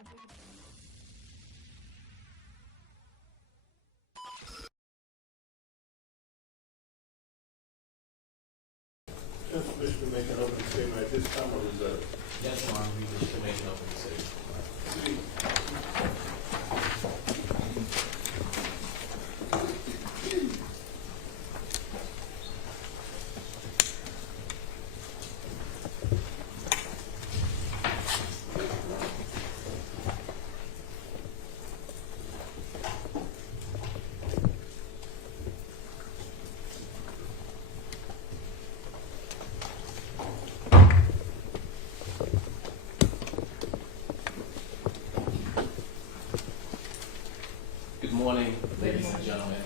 Just wish to make an open statement at this time or reserve? Yes, Your Honor, we wish to make an open statement. Good morning, ladies and gentlemen.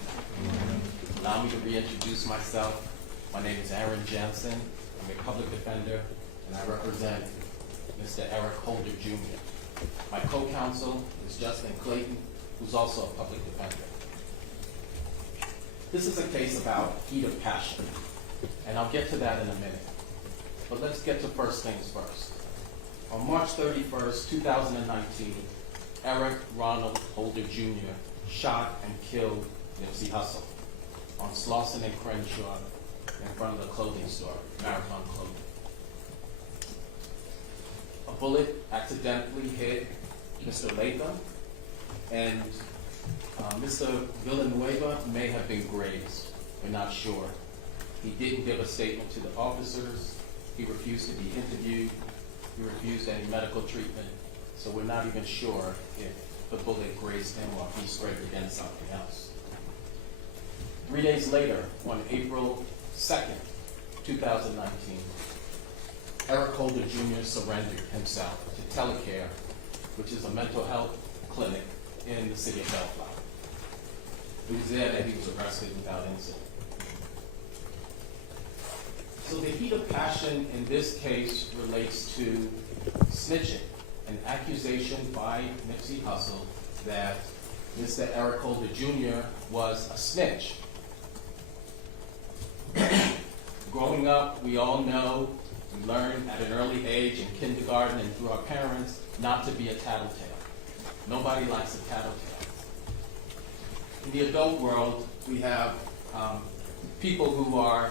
Allow me to reintroduce myself. My name is Aaron Jansen. I'm a public defender, and I represent Mr. Eric Holder Jr. My co-counsel is Justin Clayton, who's also a public defender. This is a case about heat of passion, and I'll get to that in a minute. But let's get to first things first. On March 31st, 2019, Eric Ronald Holder Jr. shot and killed Nipsey Hussle on Slauson and Crenshaw in front of the clothing store, Marathon Clothing. A bullet accidentally hit Mr. Latham, and Mr. Villanueva may have been grazed. We're not sure. He didn't give a statement to the officers. He refused to be interviewed. He refused any medical treatment. So we're not even sure if the bullet grazed him or if he scraped against something else. 3 days later, on April 2nd, 2019, Eric Holder Jr. surrendered himself to Telecare, which is a mental health clinic in the city of Bellflower. It was there that he was arrested without incident. So the heat of passion in this case relates to snitching, an accusation by Nipsey Hussle that Mr. Eric Holder Jr. was a snitch. Growing up, we all know, we learn at an early age in kindergarten and through our parents not to be a tattletale. Nobody likes a tattletale. In the adult world, we have people who are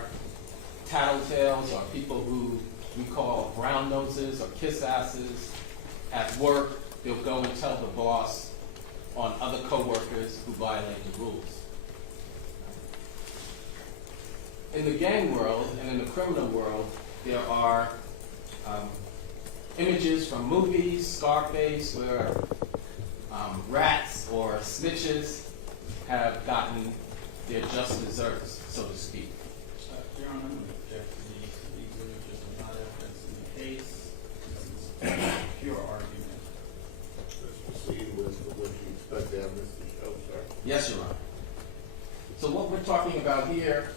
tattletales, or people who we call brown noses or kiss asses. At work, they'll go and tell the boss on other coworkers who violate the rules. In the gang world and in the criminal world, there are images from movies, Scarface, where rats or snitches have gotten their just desserts, so to speak. Your Honor, I'm going to object to these images are not evidence in the case. This is pure argument. Let's proceed with what you expect the evidence to show, sir. Yes, Your Honor. So what we're talking about here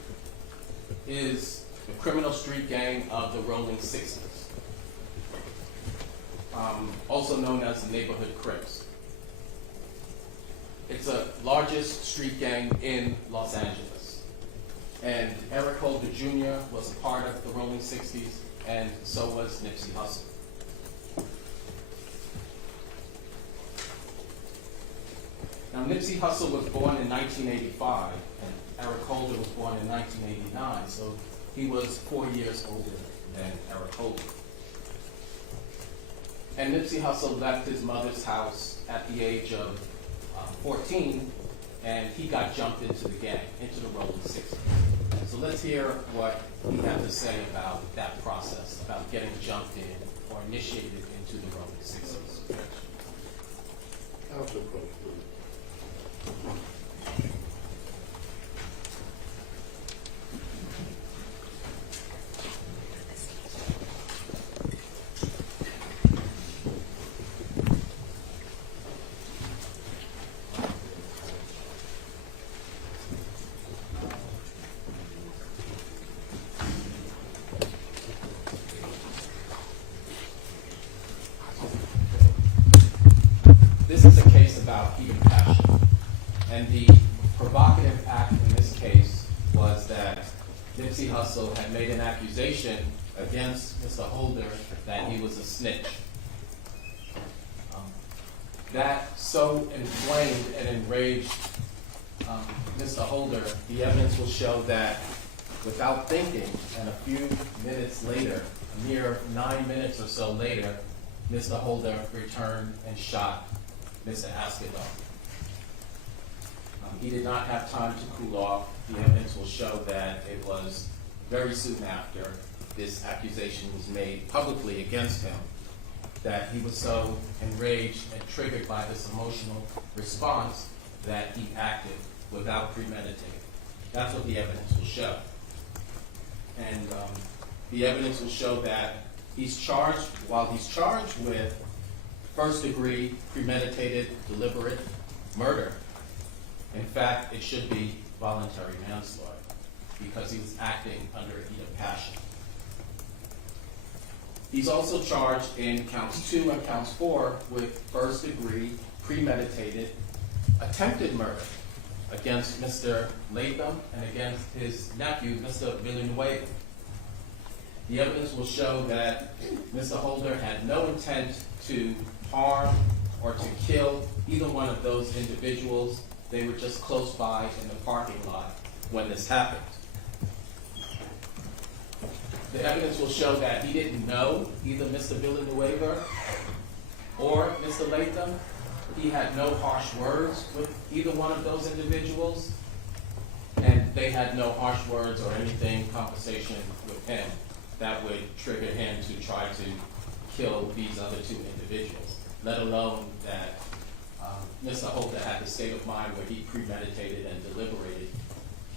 is the criminal street gang of the Rolling 60s, also known as the Neighborhood Crips. It's the largest street gang in Los Angeles. And Eric Holder Jr. was a part of the Rolling 60s, and so was Nipsey Hussle. Now, Nipsey Hussle was born in 1985, and Eric Holder was born in 1989, so he was 4 years older than Eric Holder. And Nipsey Hussle left his mother's house at the age of 14, and he got jumped into the gang, into the Rolling 60s. So let's hear what he had to say about that process, about getting jumped in or initiated into the Rolling 60s. Counsel, approach, please. This is a case about heat of passion. And the provocative act in this case was that Nipsey Hussle had made an accusation against Mr. Holder that he was a snitch. That so inflamed and enraged Mr. Holder, the evidence will show that without thinking, and a few minutes later, a mere 9 minutes or so later, Mr. Holder returned and shot Mr. Askedon. He did not have time to cool off. The evidence will show that it was very soon after this accusation was made publicly against him that he was so enraged and triggered by this emotional response that he acted without premeditating. That's what the evidence will show. And the evidence will show that while he's charged with first-degree premeditated deliberate murder, in fact, it should be voluntary manslaughter because he was acting under a heat of passion. He's also charged in counts 2 and counts 4 with first-degree premeditated attempted murder against Mr. Latham and against his nephew, Mr. Villanueva. The evidence will show that Mr. Holder had no intent to harm or to kill either one of those individuals. They were just close by in the parking lot when this happened. The evidence will show that he didn't know either Mr. Villanueva or Mr. Latham. He had no harsh words with either one of those individuals, and they had no harsh words or anything, conversation with him that would trigger him to try to kill these other two individuals, let alone that Mr. Holder had the state of mind where he premeditated and deliberated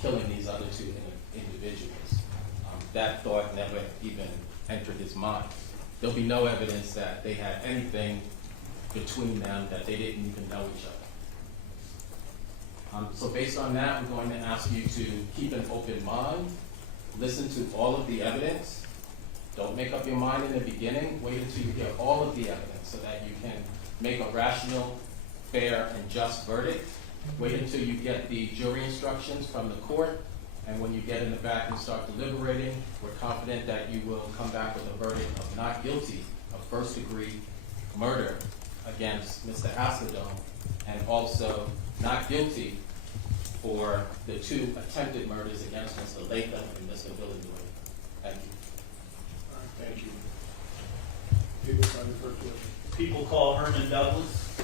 killing these other two individuals. That thought never even entered his mind. There'll be no evidence that they had anything between them, that they didn't even know each other. So based on that, I'm going to ask you to keep an open mind, listen to all of the evidence. Don't make up your mind in the beginning. Wait until you hear all of the evidence so that you can make a rational, fair, and just verdict. Wait until you get the jury instructions from the court, and when you get in the back and start deliberating, we're confident that you will come back with a verdict of not guilty of first-degree murder against Mr. Askedon, and also not guilty for the two attempted murders against Mr. Latham and Mr. Villanueva. Thank you. All right, thank you. People sign the first witness. People call Herman Douglas.